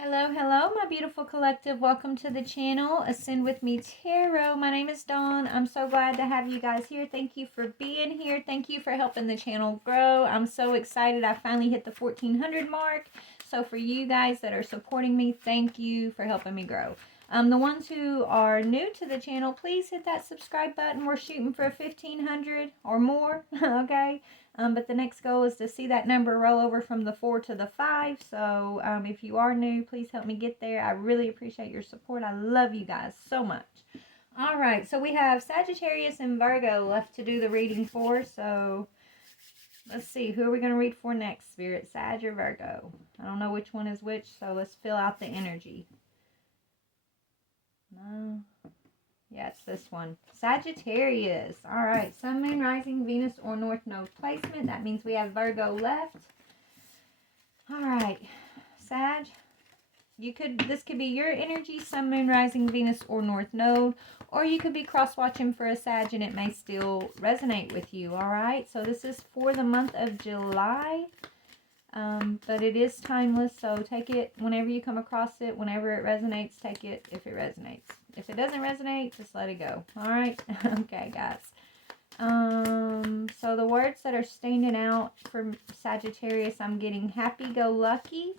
Hello, hello, my beautiful collective. Welcome to the channel, Ascend With Me Tarot. My name is Dawn. I'm so glad to have you guys here. Thank you for being here. Thank you for helping the channel grow. I'm so excited. I finally hit the 1400 mark. So for you guys that are supporting me, thank you for helping me grow. The ones who are new to the channel, please hit that subscribe button. We're shooting for 1500 or more, okay? But the next goal is to see that number roll over from the 4 to the 5. So if you are new, please help me get there. I really appreciate your support. I love you guys so much. All right, so we have Sagittarius and Virgo left to do the reading for. So let's see, who are we going to read for next, Spirit? Sag or Virgo? I don't know which one is which, so let's fill out the energy. No. Yeah, it's this one. Sagittarius. All right. Sun, Moon, Rising, Venus, or North Node placement. That means we have Virgo left. All right. Sag. This could be your energy, Sun, Moon, Rising, Venus, or North Node. Or you could be cross-watching for a Sag and it may still resonate with you. All right. So this is for the month of July. But it is timeless, so take it whenever you come across it. Whenever it resonates, take it if it resonates. If it doesn't resonate, just let it go. All right? Okay, guys. So the words that are standing out for Sagittarius, I'm getting happy-go-lucky,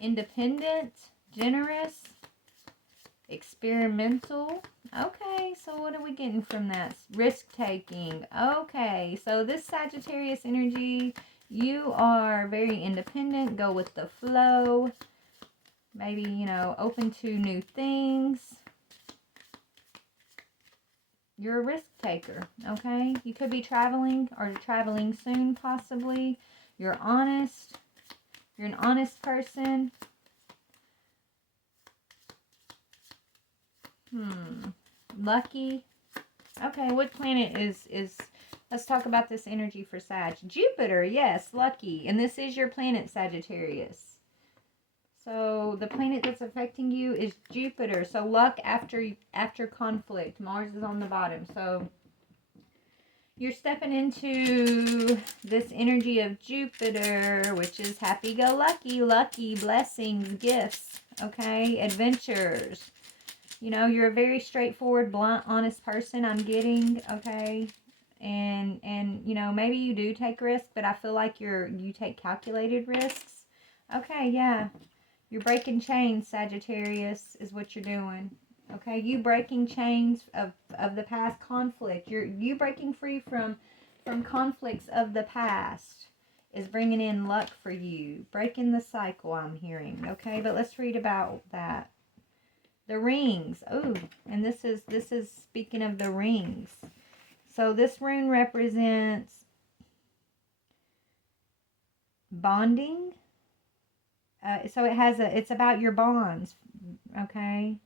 independent, generous, experimental. Okay, so what are we getting from that? Risk-taking. Okay, so this Sagittarius energy, you are very independent, go with the flow, maybe, open to new things. You're a risk taker, okay? You could be traveling or traveling soon, possibly. You're honest. You're an honest person. Lucky. Okay, what planet is let's talk about this energy for Sag. Jupiter, yes, lucky. And this is your planet, Sagittarius. So the planet that's affecting you is Jupiter. So luck after conflict. Mars is on the bottom. So you're stepping into this energy of Jupiter, which is happy-go-lucky, lucky, blessings, gifts, okay, adventures. You're a very straightforward, blunt, honest person, I'm getting, okay? And maybe you do take risks, but I feel like you take calculated risks. Okay, yeah. You're breaking chains, Sagittarius, is what you're doing. Okay, you breaking chains of the past conflict. You breaking free from conflicts of the past is bringing in luck for you. Breaking the cycle, I'm hearing. Okay, but let's read about that. The rings. Oh, and this is speaking of the rings. So this rune represents bonding. So it's about your bonds. Okay.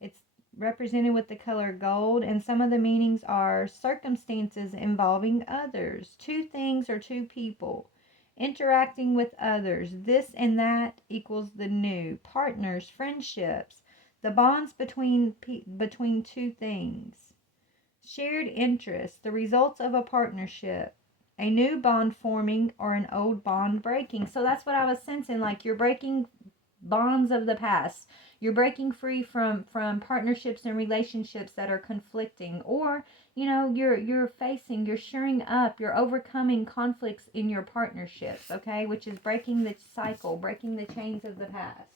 It's represented with the color gold, and some of the meanings are circumstances involving others, two things or two people, interacting with others, this and that equals the new, partners, friendships, the bonds between two things, shared interests, the results of a partnership, a new bond forming or an old bond breaking. So that's what I was sensing, like you're breaking bonds of the past. You're breaking free from partnerships and relationships that are conflicting, or you're shoring up, you're overcoming conflicts in your partnerships, okay, which is breaking the cycle, breaking the chains of the past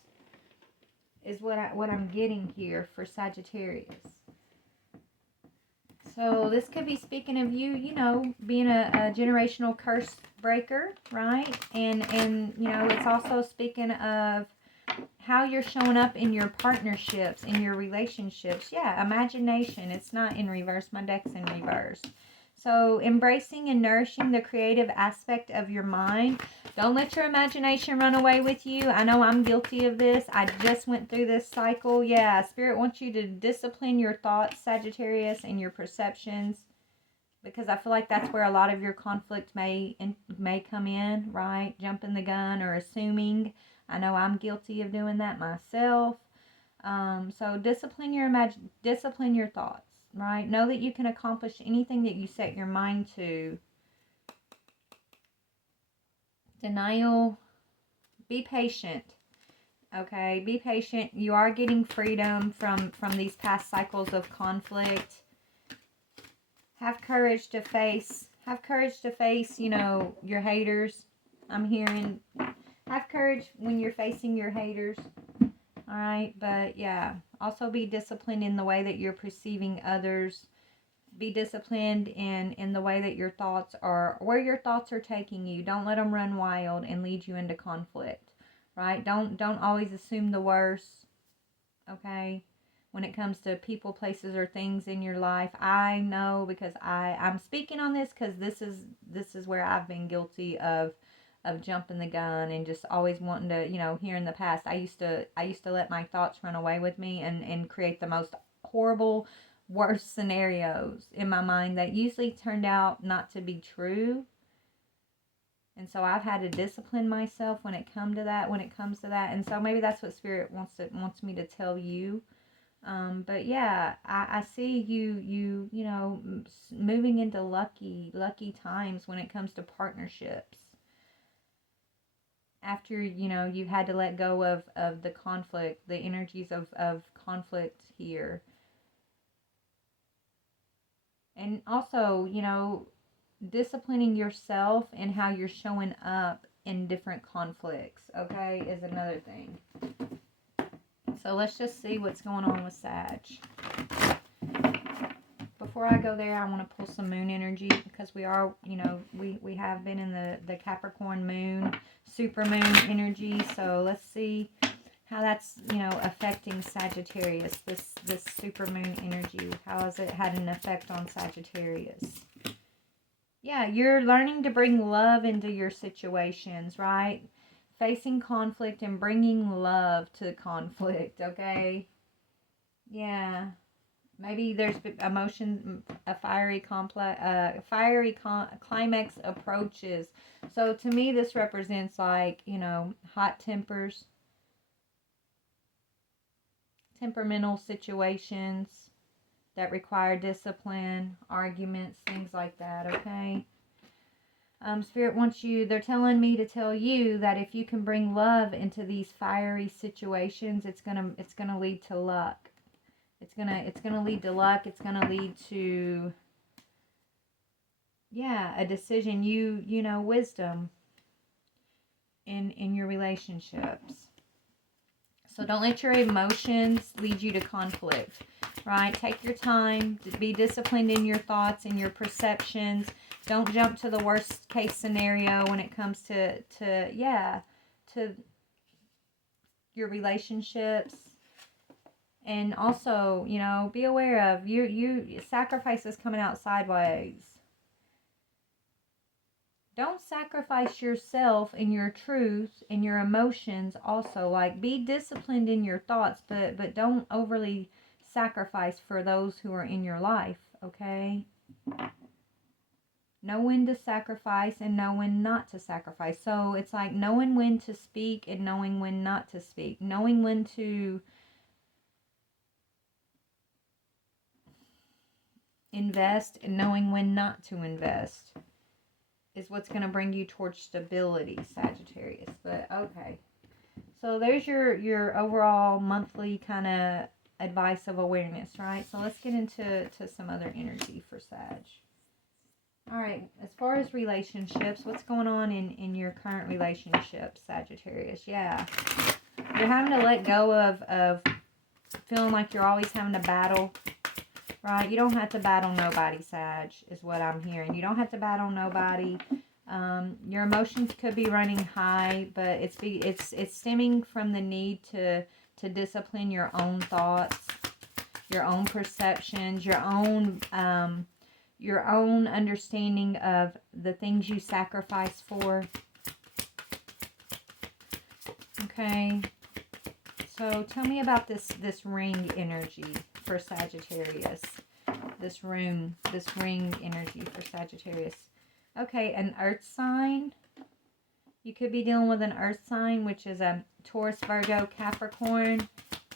is what I'm getting here for Sagittarius. So this could be speaking of you, being a generational curse breaker, right? And it's also speaking of how you're showing up in your partnerships, in your relationships. Yeah, imagination. It's not in reverse. My deck's in reverse. So embracing and nourishing the creative aspect of your mind. Don't let your imagination run away with you. I know I'm guilty of this. I just went through this cycle. Yeah, Spirit wants you to discipline your thoughts, Sagittarius, and your perceptions, because I feel like that's where a lot of your conflict may come in, right? Jumping the gun or assuming. I know I'm guilty of doing that myself. So discipline your thoughts, right? Know that you can accomplish anything that you set your mind to. Denial Be patient. Okay, be patient. You are getting freedom from these past cycles of conflict. Have courage to face, you know, your haters. I'm hearing, have courage when you're facing your haters. All right, but yeah, also be disciplined in the way that you're perceiving others. Be disciplined in the way that your thoughts are, where your thoughts are taking you. Don't let them run wild and lead you into conflict, right? Don't always assume the worst, okay? When it comes to people, places, or things in your life, I know because I'm speaking on this because this is where I've been guilty of jumping the gun and just always wanting to, you know, here in the past, I used to let my thoughts run away with me and create the most horrible, worst scenarios in my mind that usually turned out not to be true. And so I've had to discipline myself when it comes to that. And so maybe that's what Spirit wants me to tell you. But yeah, I see you know, moving into lucky times when it comes to partnerships. After, you know, you've had to let go of the conflict, the energies of conflict here. And also, you know, disciplining yourself and how you're showing up in different conflicts, okay, is another thing. So let's just see what's going on with Sag. Before I go there, I want to pull some moon energy because we are, you know, we have been in the Capricorn moon, super moon energy. So let's see how that's, you know, affecting Sagittarius, this super moon energy. How has it had an effect on Sagittarius? Yeah, you're learning to bring love into your situations, right? Facing conflict and bringing love to conflict, okay? Yeah. Maybe there's emotion, a climax approaches. So to me, this represents, like, you know, hot tempers, temperamental situations that require discipline, arguments, things like that, okay? Spirit wants you, they're telling me to tell you that if you can bring love into these fiery situations, it's gonna lead to luck. It's gonna lead to luck. It's gonna lead to, yeah, a decision. You know, wisdom in your relationships. So don't let your emotions lead you to conflict, right? Take your time to be disciplined in your thoughts and your perceptions. Don't jump to the worst case scenario when it comes to your relationships. And also, you know, be aware of you sacrifices coming out sideways. Don't sacrifice yourself and your truth and your emotions also. Like, be disciplined in your thoughts, but don't overly sacrifice for those who are in your life, okay? Know when to sacrifice and know when not to sacrifice. So it's like knowing when to speak and knowing when not to speak. Knowing when to invest and knowing when not to invest is what's going to bring you towards stability, Sagittarius. But okay, so there's your overall monthly kind of advice of awareness, right? So let's get into some other energy for Sag. All right, as far as relationships, what's going on in your current relationship, Sagittarius? Yeah, you're having to let go of feeling like you're always having to battle. Right, you don't have to battle nobody, Sag, is what I'm hearing. You don't have to battle nobody. Your emotions could be running high, but it's stemming from the need to discipline your own thoughts, your own perceptions, your own understanding of the things you sacrifice for. Okay, so tell me about this ring energy for Sagittarius. This ring energy for Sagittarius. Okay, an earth sign. You could be dealing with an earth sign, which is a Taurus, Virgo, Capricorn.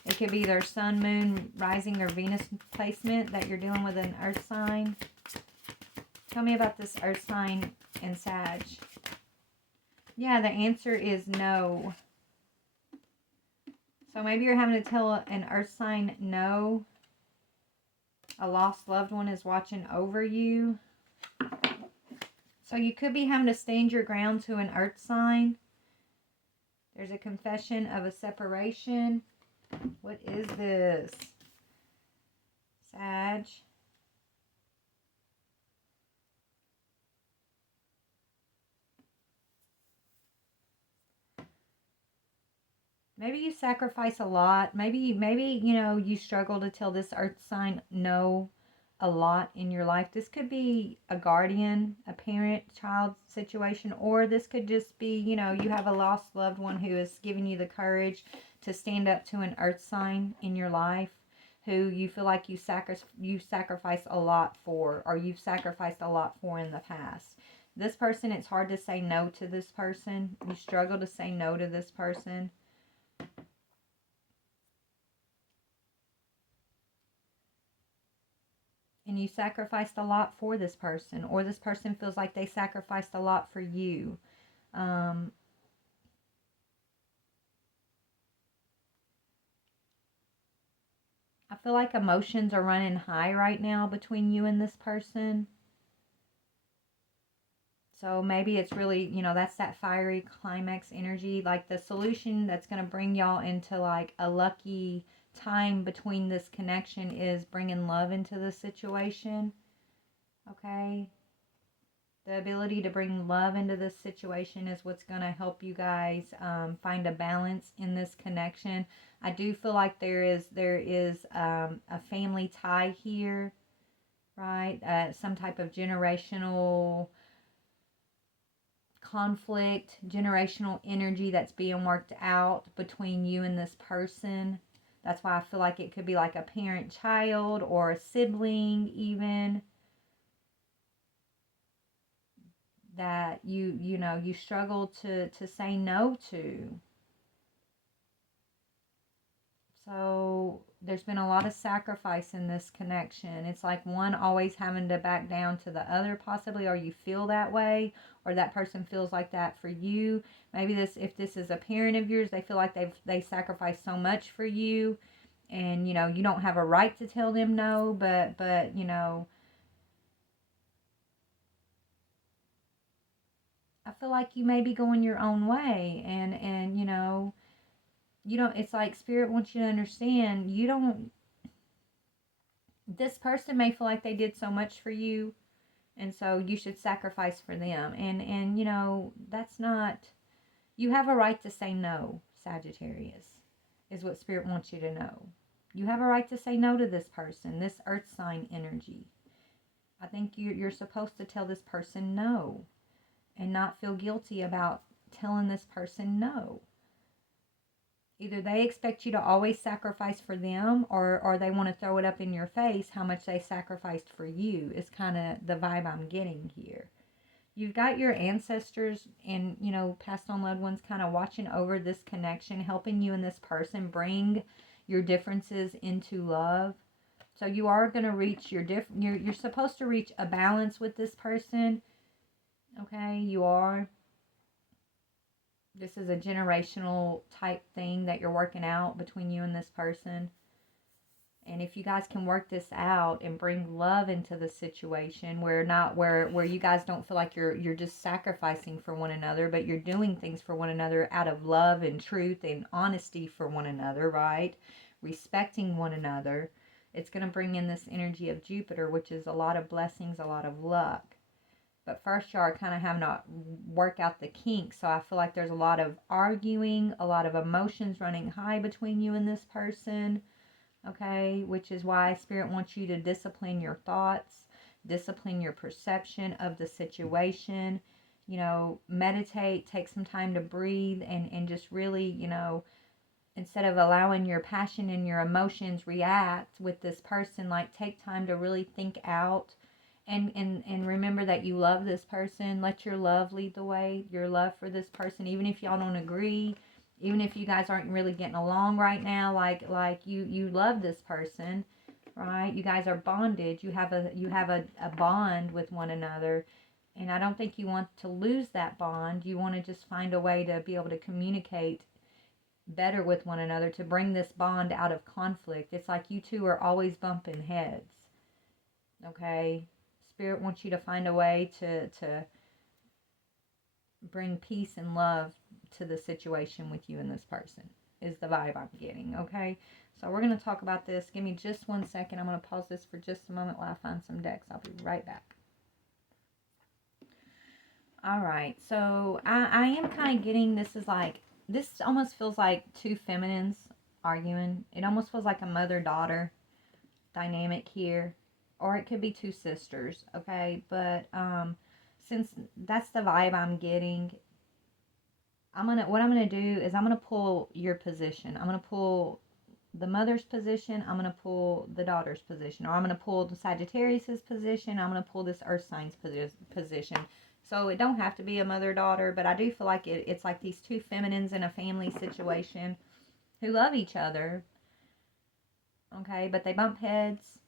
It could be their sun, moon, rising, or Venus placement that you're dealing with an earth sign. Tell me about this earth sign in Sag. Yeah, the answer is no. So maybe you're having to tell an earth sign no. A lost loved one is watching over you. So you could be having to stand your ground to an earth sign. There's a confession of a separation. What is this? Sag. Maybe you sacrifice a lot. Maybe, you know, you struggle to tell this earth sign no a lot in your life. This could be a guardian, a parent, child situation, or this could just be, you know, you have a lost loved one who is giving you the courage to stand up to an earth sign in your life who you feel like you sacrificed a lot for, or you've sacrificed a lot for in the past. This person, it's hard to say no to this person. You struggle to say no to this person. And you sacrificed a lot for this person, or this person feels like they sacrificed a lot for you. I feel like emotions are running high right now between you and this person. So maybe it's really, you know, that's that fiery climax energy, like the solution that's going to bring y'all into like a lucky time between this connection is bringing love into the situation. Okay. The ability to bring love into this situation is what's going to help you guys find a balance in this connection. I do feel like there is a family tie here, right? Some type of generational conflict, generational energy that's being worked out between you and this person. That's why I feel like it could be like a parent-child or a sibling even. That you know you struggle to say no to. So there's been a lot of sacrifice in this connection. It's like one always having to back down to the other, possibly, or you feel that way, or that person feels like that for you. Maybe if this is a parent of yours, they feel like they sacrificed so much for you, and you know you don't have a right to tell them no, but you know, I feel like you may be going your own way, and you know, you don't, it's like spirit wants you to understand, you don't, this person may feel like they did so much for you, and so you should sacrifice for them, and you know, that's not, you have a right to say no, Sagittarius, is what spirit wants you to know. You have a right to say no to this person, this earth sign energy. I think you're supposed to tell this person no and not feel guilty about telling this person no. Either they expect you to always sacrifice for them, or they want to throw it up in your face how much they sacrificed for you, is kind of the vibe I'm getting here. You've got your ancestors and, you know, passed on loved ones kind of watching over this connection, helping you and this person bring your differences into love. So you are going to reach you're supposed to reach a balance with this person. Okay, you are. This is a generational type thing that you're working out between you and this person. And if you guys can work this out and bring love into the situation, where you guys don't feel like you're just sacrificing for one another, but you're doing things for one another out of love and truth and honesty for one another, right? Respecting one another. It's going to bring in this energy of Jupiter, which is a lot of blessings, a lot of luck. But first, y'all are kind of having to work out the kinks. So I feel like there's a lot of arguing, a lot of emotions running high between you and this person. Okay, which is why Spirit wants you to discipline your thoughts, discipline your perception of the situation. You know, meditate, take some time to breathe, and just really, you know, instead of allowing your passion and your emotions react with this person, like take time to really think out and remember that you love this person. Let your love lead the way, your love for this person, even if y'all don't agree, even if you guys aren't really getting along right now, like you love this person, right? You guys are bonded. You have a bond with one another. And I don't think you want to lose that bond. You want to just find a way to be able to communicate better with one another, to bring this bond out of conflict. It's like you two are always bumping heads. Okay? Spirit wants you to find a way to bring peace and love to the situation with you and this person, is the vibe I'm getting. Okay? So we're going to talk about this. Give me just 1 second. I'm going to pause this for just a moment while I find some decks. I'll be right back. All right, so I am kind of getting, this is like, this almost feels like two feminines arguing. It almost feels like a mother-daughter dynamic here, or it could be two sisters, okay? But since that's the vibe I'm getting, what I'm gonna do is I'm gonna pull your position. I'm gonna pull the mother's position. I'm gonna pull the daughter's position, or I'm gonna pull the Sagittarius's position. I'm gonna pull this Earth sign's position. So it don't have to be a mother-daughter, but I do feel like it's like these two feminines in a family situation who love each other, okay? But they bump heads.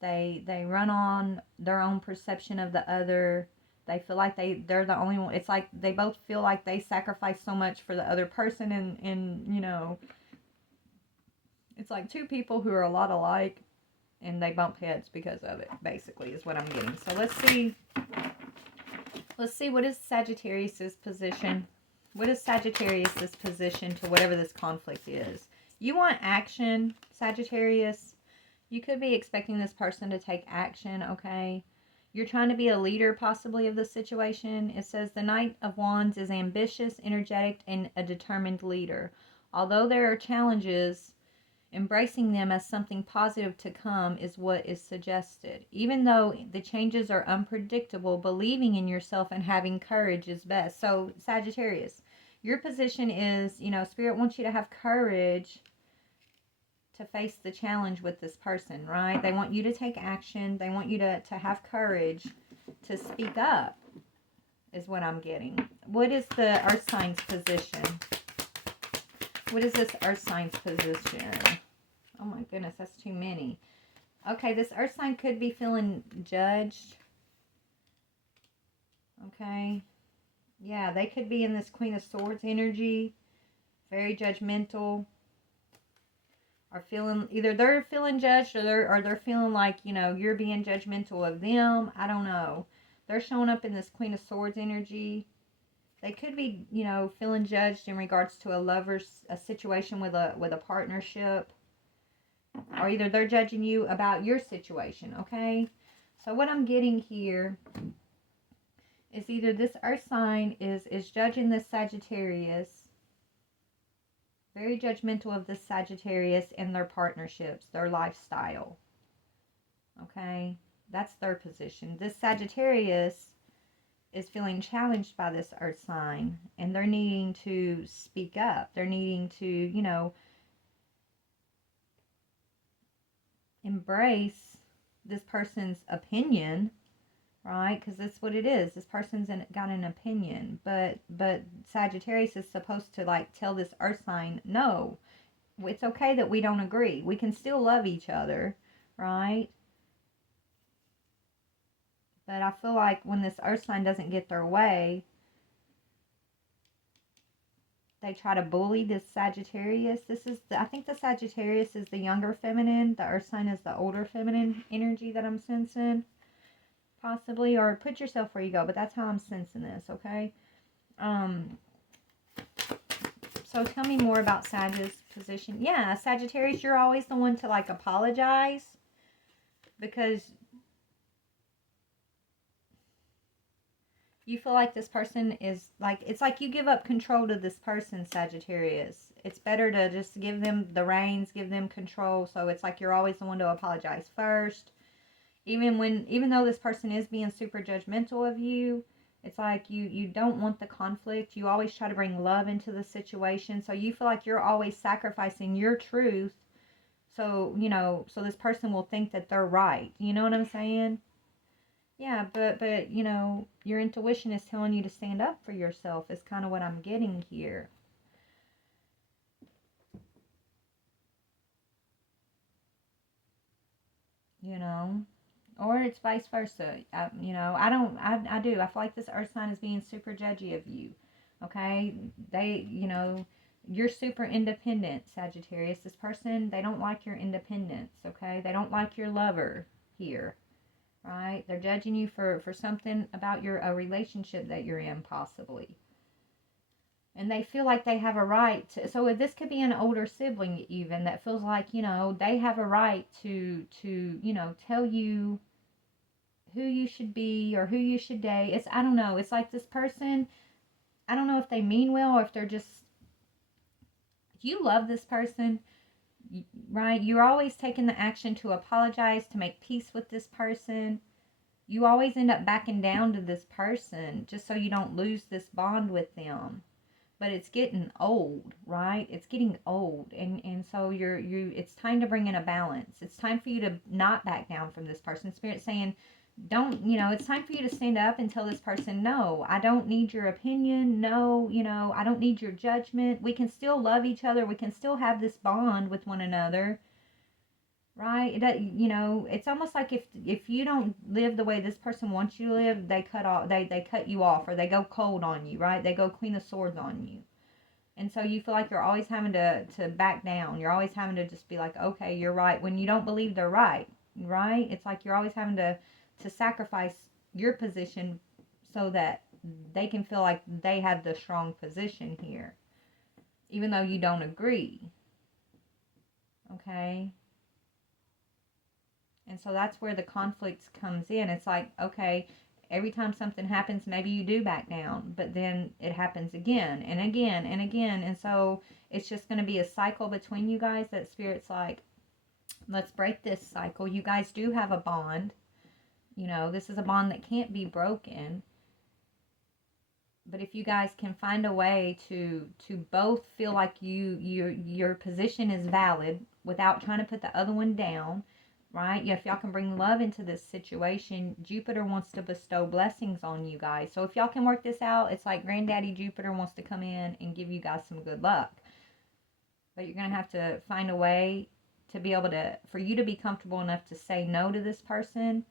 They run on their own perception of the other. They feel like they're the only one. It's like they both feel like they sacrifice so much for the other person, and you know, it's like two people who are a lot alike, and they bump heads because of it, basically, is what I'm getting. So let's see. Let's see, what is Sagittarius's position? What is Sagittarius's position to whatever this conflict is? You want action, Sagittarius. You could be expecting this person to take action, okay? You're trying to be a leader, possibly, of the situation. It says the Knight of Wands is ambitious, energetic, and a determined leader. Although there are challenges, embracing them as something positive to come is what is suggested. Even though the changes are unpredictable, believing in yourself and having courage is best. So, Sagittarius, your position is, you know, Spirit wants you to have courage to face the challenge with this person, right? They want you to take action. They want you to have courage to speak up, is what I'm getting. What is the Earth sign's position? What is this Earth sign's position? Oh my goodness, that's too many. Okay, this Earth sign could be feeling judged. Okay. Yeah, they could be in this Queen of Swords energy. Very judgmental. Or feeling, either they're feeling judged, or they're feeling like, you know, you're being judgmental of them. I don't know. They're showing up in this Queen of Swords energy. They could be, you know, feeling judged in regards to a situation with a partnership. Or either they're judging you about your situation, okay? So what I'm getting here is either this Earth sign is judging this Sagittarius, very judgmental of this Sagittarius and their partnerships, their lifestyle, okay? That's their position. This Sagittarius is feeling challenged by this Earth sign, and they're needing to speak up. They're needing to, you know, embrace this person's opinion, right? Because that's what it is. This person's got an opinion, but Sagittarius is supposed to, like, tell this Earth sign, no, it's okay that we don't agree. We can still love each other, right? But I feel like when this Earth sign doesn't get their way, they try to bully this Sagittarius. I think the Sagittarius is the younger feminine. The Earth sign is the older feminine energy that I'm sensing. Possibly. Or put yourself where you go. But that's how I'm sensing this, okay? So tell me more about Sag's position. Yeah, Sagittarius, you're always the one to, like, apologize. Because you feel like this person is, like, it's like you give up control to this person, Sagittarius. It's better to just give them the reins, give them control. So it's like you're always the one to apologize first. Even though this person is being super judgmental of you, it's like you don't want the conflict. You always try to bring love into the situation. So you feel like you're always sacrificing your truth. So, you know, so this person will think that they're right. You know what I'm saying? Yeah, but you know, your intuition is telling you to stand up for yourself, is kind of what I'm getting here. You know? Or it's vice versa. You know, I do. I feel like this earth sign is being super judgy of you. Okay? You know, you're super independent, Sagittarius. This person, they don't like your independence. Okay? They don't like your lover here. Right? They're judging you for something about a relationship that you're in, possibly. And they feel like they have a right to, so this could be an older sibling even that feels like, you know, they have a right to, you know, tell you who you should be or who you should date. It's, I don't know. It's like this person, I don't know if they mean well or if they're just, you love this person, right? You're always taking the action to apologize, to make peace with this person. You always end up backing down to this person just so you don't lose this bond with them. But it's getting old, right? It's getting old. And so it's time to bring in a balance. It's time for you to not back down from this person. Spirit's saying, don't, you know, it's time for you to stand up and tell this person, no, I don't need your opinion. No, you know, I don't need your judgment. We can still love each other. We can still have this bond with one another. Right? You know, it's almost like if you don't live the way this person wants you to live, they cut you off, or they go cold on you, right? They go Queen of Swords on you. And so you feel like you're always having to back down. You're always having to just be like, okay, you're right, when you don't believe they're right, right? It's like you're always having to sacrifice your position so that they can feel like they have the strong position here, even though you don't agree. Okay? And so that's where the conflict comes in. It's like, okay, every time something happens, maybe you do back down, but then it happens again and again and again. And so it's just going to be a cycle between you guys that Spirit's like, let's break this cycle. You guys do have a bond. You know, this is a bond that can't be broken. But if you guys can find a way to both feel like your position is valid without trying to put the other one down, right? If y'all can bring love into this situation, Jupiter wants to bestow blessings on you guys. So if y'all can work this out, it's like Granddaddy Jupiter wants to come in and give you guys some good luck. But you're going to have to find a way to be able to, for you to be comfortable enough to say no to this person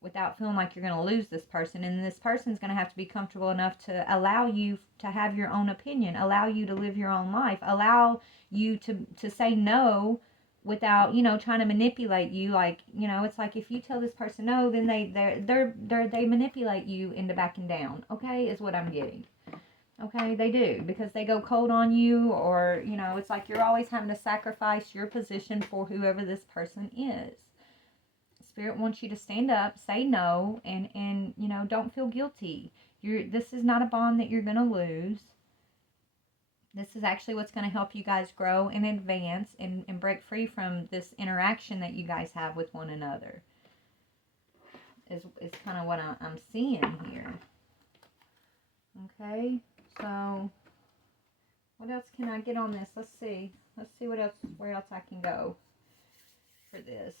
without feeling like you're going to lose this person. And this person's going to have to be comfortable enough to allow you to have your own opinion, allow you to live your own life, allow you to say no without, you know, trying to manipulate you. Like, you know, it's like if you tell this person no, then they manipulate you into backing down. Okay, is what I'm getting. Okay, they do, because they go cold on you, or, you know, it's like you're always having to sacrifice your position for whoever this person is. Spirit wants you to stand up, say no, and you know, don't feel guilty. This is not a bond that you're going to lose. This is actually what's going to help you guys grow and advance and break free from this interaction that you guys have with one another. Is kind of what I'm seeing here. Okay, so what else can I get on this? Let's see where else I can go for this.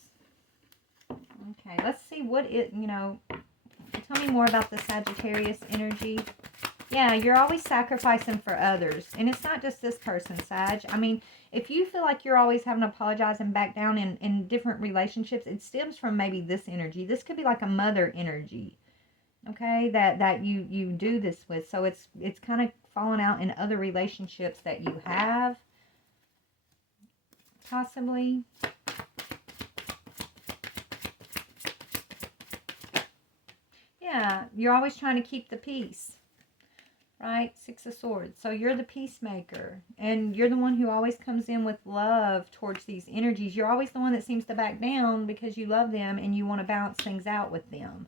Okay, let's see what it, you know, tell me more about the Sagittarius energy. Yeah, you're always sacrificing for others. And it's not just this person, Sag. I mean, if you feel like you're always having to apologize and back down in different relationships, it stems from maybe this energy. This could be like a mother energy, okay, that you do this with. So it's kind of falling out in other relationships that you have, possibly. Yeah, you're always trying to keep the peace, right? Six of Swords. So you're the peacemaker, and you're the one who always comes in with love towards these energies. You're always the one that seems to back down because you love them and you want to balance things out with them,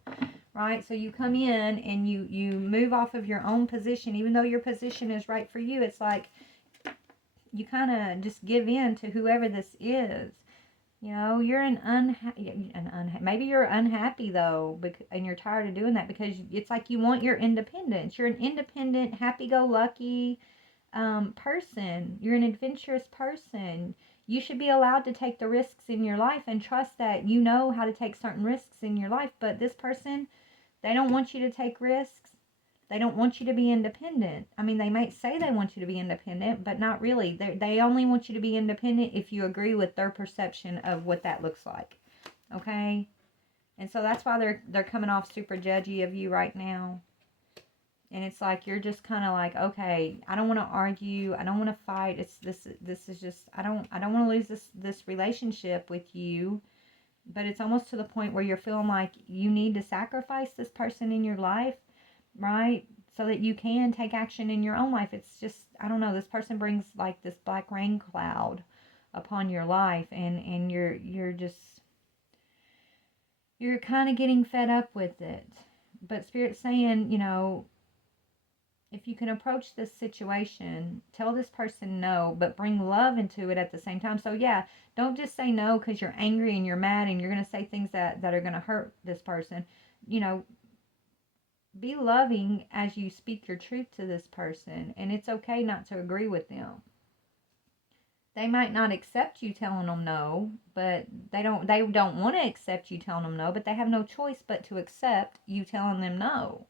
right? So you come in and you move off of your own position, even though your position is right for you. It's like you kind of just give in to whoever this is. You know, you're maybe you're unhappy though, and you're tired of doing that because it's like you want your independence. You're an independent, happy-go-lucky person. You're an adventurous person. You should be allowed to take the risks in your life and trust that you know how to take certain risks in your life. But this person, they don't want you to take risks. They don't want you to be independent. I mean, they might say they want you to be independent, but not really. They only want you to be independent if you agree with their perception of what that looks like. Okay? And so that's why they're coming off super judgy of you right now. And it's like you're just kind of like, okay, I don't want to argue, I don't want to fight. It's this is just I don't want to lose this relationship with you. But it's almost to the point where you're feeling like you need to sacrifice this person in your life, right? So that you can take action in your own life. It's just, I don't know, this person brings like this black rain cloud upon your life, and you're kind of getting fed up with it. But Spirit's saying, if you can approach this situation, tell this person no, but bring love into it at the same time. So yeah, don't just say no because you're angry and you're mad and you're going to say things that are going to hurt this person. You know, be loving as you speak your truth to this person, and it's okay not to agree with them. They might not accept you telling them no, but they don't want to accept you telling them no, but they have no choice but to accept you telling them no.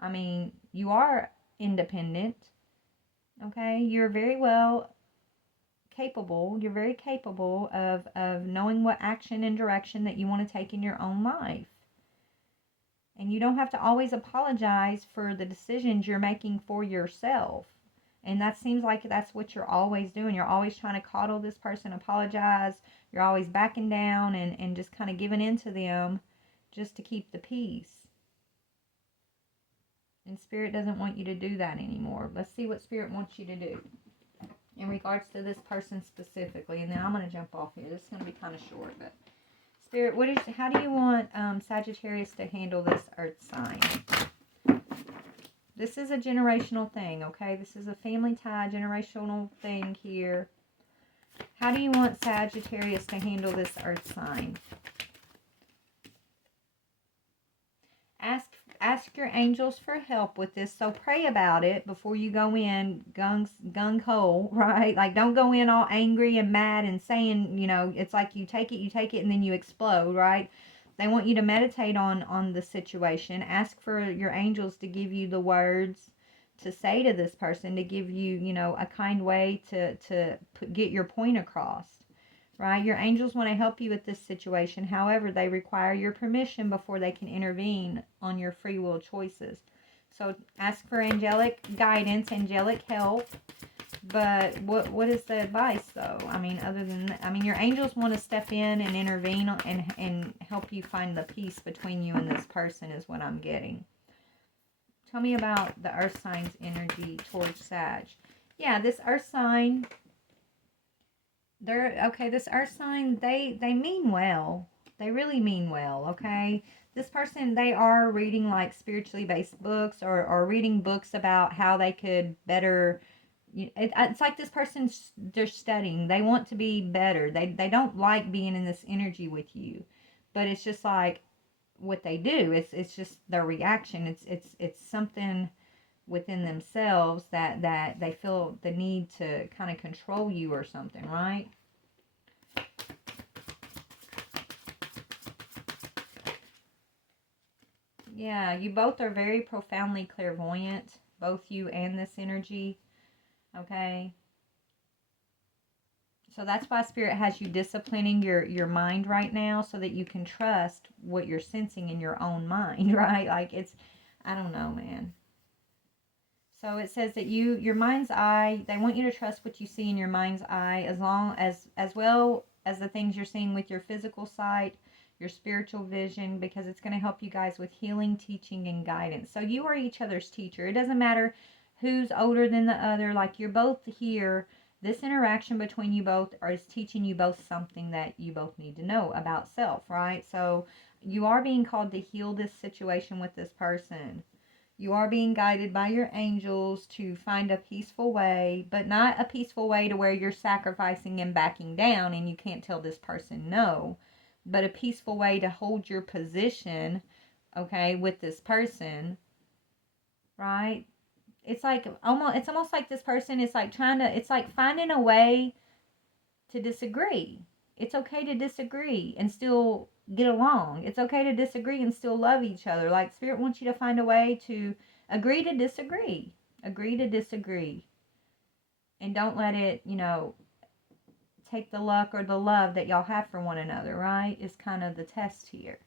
I mean, you are independent. Okay, you're very capable of knowing what action and direction that you want to take in your own life. And you don't have to always apologize for the decisions you're making for yourself. And that seems like that's what you're always doing. You're always trying to coddle this person, apologize. You're always backing down and just kind of giving in to them just to keep the peace. And Spirit doesn't want you to do that anymore. Let's see what Spirit wants you to do in regards to this person specifically. And then I'm going to jump off here. This is going to be kind of short, but Spirit, how do you want Sagittarius to handle this earth sign? This is a generational thing, okay? This is a family tie, generational thing here. How do you want Sagittarius to handle this earth sign? Ask your angels for help with this. So pray about it before you go in gung-ho, right? Like, don't go in all angry and mad and saying, it's like you take it, and then you explode, right? They want you to meditate on the situation. Ask for your angels to give you the words to say to this person, to give you, a kind way to get your point across. Right? Your angels want to help you with this situation. However, they require your permission before they can intervene on your free will choices. So ask for angelic guidance, angelic help. But what is the advice, though? I mean, other than that, your angels want to step in and intervene and help you find the peace between you and this person is what I'm getting. Tell me about the earth sign's energy towards Sag. Yeah, this earth sign... this earth sign, they mean well. They really mean well, okay? This person, they are reading like spiritually based books or reading books about how they could better, it's like this person's, they're studying. They want to be better. They don't like being in this energy with you. But it's just like what they do. It's just their reaction. It's something within themselves that they feel the need to kind of control you or something, right? Yeah, you both are very profoundly clairvoyant, both you and this energy, okay? So that's why Spirit has you disciplining your mind right now so that you can trust what you're sensing in your own mind, right? Like I don't know, man. So it says that your mind's eye, they want you to trust what you see in your mind's eye as well as the things you're seeing with your physical sight, your spiritual vision, because it's going to help you guys with healing, teaching, and guidance. So you are each other's teacher. It doesn't matter who's older than the other. Like, you're both here. This interaction between you both is teaching you both something that you both need to know about self, right? So you are being called to heal this situation with this person. You are being guided by your angels to find a peaceful way, but not a peaceful way to where you're sacrificing and backing down and you can't tell this person no, but a peaceful way to hold your position, okay, with this person, right? It's almost like this person is like it's like finding a way to disagree. It's okay to disagree and still get along. It's okay to disagree and still love each other. Like, Spirit wants you to find a way to agree to disagree. Agree to disagree. And don't let it, take the luck or the love that y'all have for one another, right? Is kind of the test here.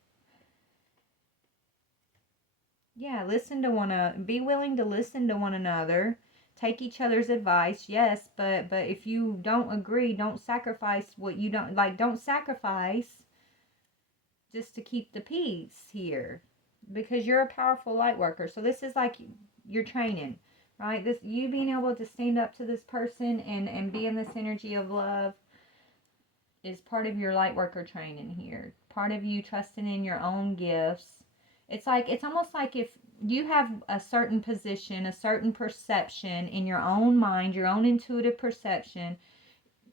Yeah, listen to be willing to listen to one another. Take each other's advice, yes, but if you don't agree, don't sacrifice what you don't like. Don't sacrifice just to keep the peace here, because you're a powerful light worker. So this is like your training, right? This, you being able to stand up to this person and be in this energy of love is part of your light worker training here. Part of you trusting in your own gifts. It's like, it's almost like if you have a certain position, a certain perception in your own mind, your own intuitive perception,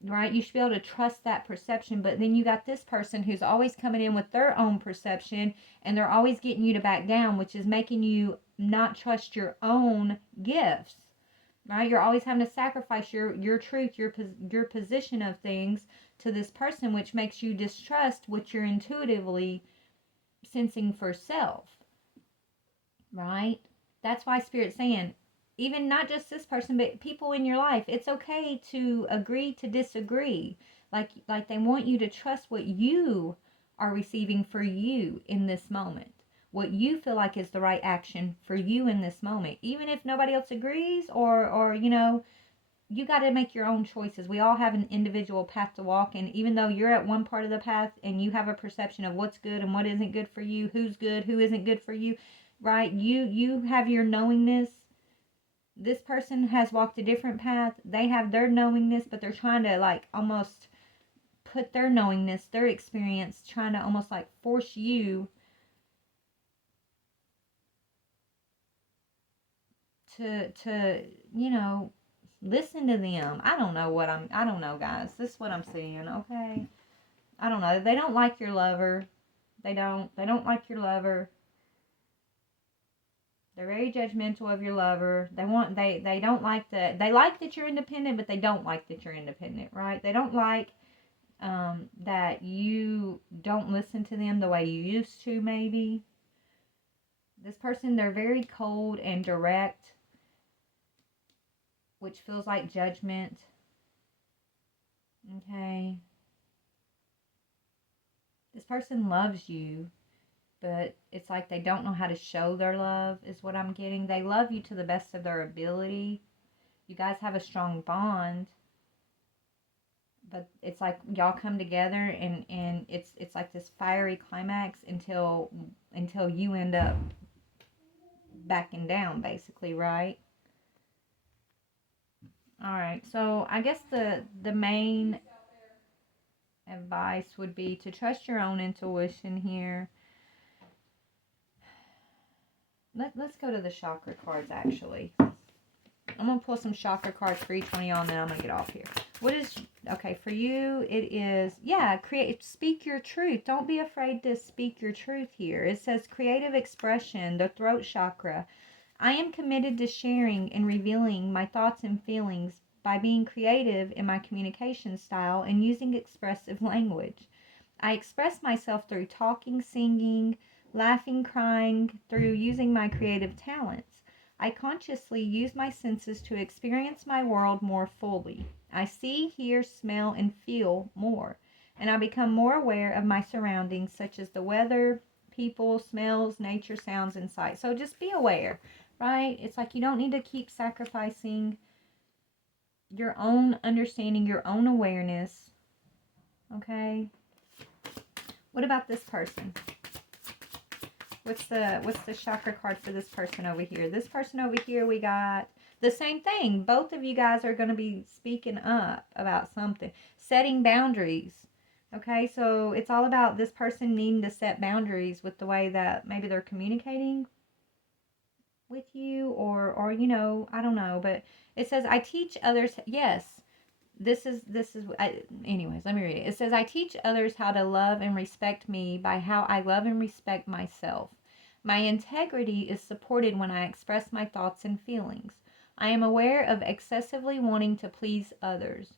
right? You should be able to trust that perception. But then you got this person who's always coming in with their own perception, and they're always getting you to back down, which is making you not trust your own gifts, right? You're always having to sacrifice your truth, your position of things to this person, which makes you distrust what you're intuitively sensing for self, right? That's why Spirit's saying, even not just this person, but people in your life, it's okay to agree to disagree. Like they want you to trust what you are receiving for you in this moment. What you feel like is the right action for you in this moment. Even if nobody else agrees, or you know, you got to make your own choices. We all have an individual path to walk, and even though you're at one part of the path and you have a perception of what's good and what isn't good for you, who's good, who isn't good for you, right? You have your knowingness. This person has walked a different path. They have their knowingness, but they're trying to like almost put their knowingness, their experience, trying to almost like force you to you know, listen to them. I don't know, guys. This is what I'm seeing, okay? I don't know. They don't like your lover. They don't like your lover. They're very judgmental of your lover. They don't like that. They like that you're independent, but they don't like that you're independent, right? They don't like that you don't listen to them the way you used to, maybe. This person, they're very cold and direct, which feels like judgment. Okay. This person loves you, but it's like they don't know how to show their love, is what I'm getting. They love you to the best of their ability. You guys have a strong bond, but it's like y'all come together and it's like this fiery climax until you end up backing down, basically, right? All right. So I guess the main advice would be to trust your own intuition here. Let's go to the chakra cards, actually. I'm going to pull some chakra cards for each one of y'all, and then I'm going to get off here. What is, okay, for you, it is, yeah, speak your truth. Don't be afraid to speak your truth here. It says creative expression, the throat chakra. I am committed to sharing and revealing my thoughts and feelings by being creative in my communication style and using expressive language. I express myself through talking, singing, laughing, crying, through using my creative talents. I consciously use my senses to experience my world more fully. I see, hear, smell, and feel more, and I become more aware of my surroundings, such as the weather, people, smells, nature, sounds, and sights. So just be aware, right? It's like you don't need to keep sacrificing your own understanding, your own awareness, okay? What about this person? What's the chakra card for this person over here? This person over here, we got the same thing. Both of you guys are going to be speaking up about something. Setting boundaries. Okay, so it's all about this person needing to set boundaries with the way that maybe they're communicating with you, or you know, I don't know. But it says, I teach others, yes. Anyways, let me read it. It says, I teach others how to love and respect me by how I love and respect myself. My integrity is supported when I express my thoughts and feelings. I am aware of excessively wanting to please others.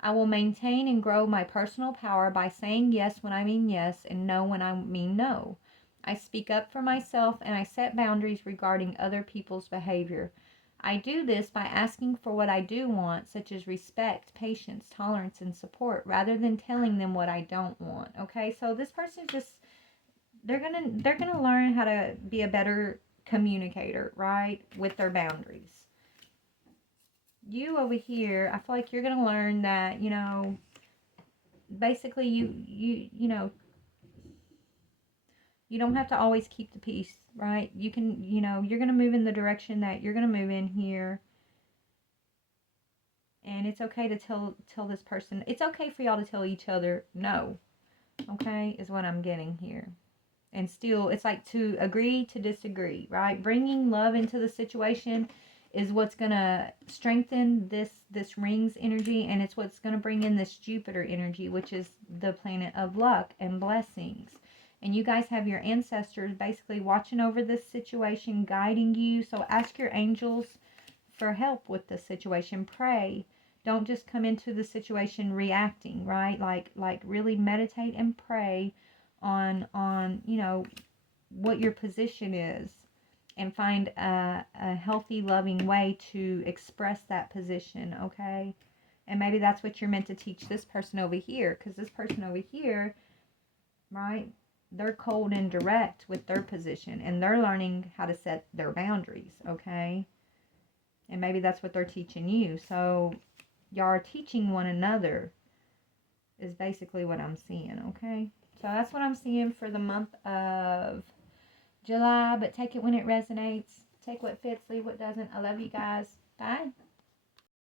I will maintain and grow my personal power by saying yes when I mean yes and no when I mean no. I speak up for myself and I set boundaries regarding other people's behavior. I do this by asking for what I do want, such as respect, patience, tolerance, and support, rather than telling them what I don't want. Okay, so this person just they're gonna learn how to be a better communicator, right, with their boundaries. You over here, I feel like you're gonna learn that, basically you don't have to always keep the peace, right? You can, you're gonna move in the direction that you're gonna move in here, and it's okay to tell this person. It's okay for y'all to tell each other no. Okay, is what I'm getting here. And still, it's like to agree to disagree, right? Bringing love into the situation is what's gonna strengthen this ring's energy, and it's what's gonna bring in this Jupiter energy, which is the planet of luck and blessings. And you guys have your ancestors basically watching over this situation, guiding you. So ask your angels for help with the situation. Pray. Don't just come into the situation reacting, right? Like really meditate and pray on what your position is, and find a healthy, loving way to express that position, okay? And maybe that's what you're meant to teach this person over here, because this person over here, right, they're cold and direct with their position, and they're learning how to set their boundaries, okay? And maybe that's what they're teaching you. So y'all are teaching one another is basically what I'm seeing, okay? So that's what I'm seeing for the month of July, but take it when it resonates. Take what fits, leave what doesn't. I love you guys. Bye.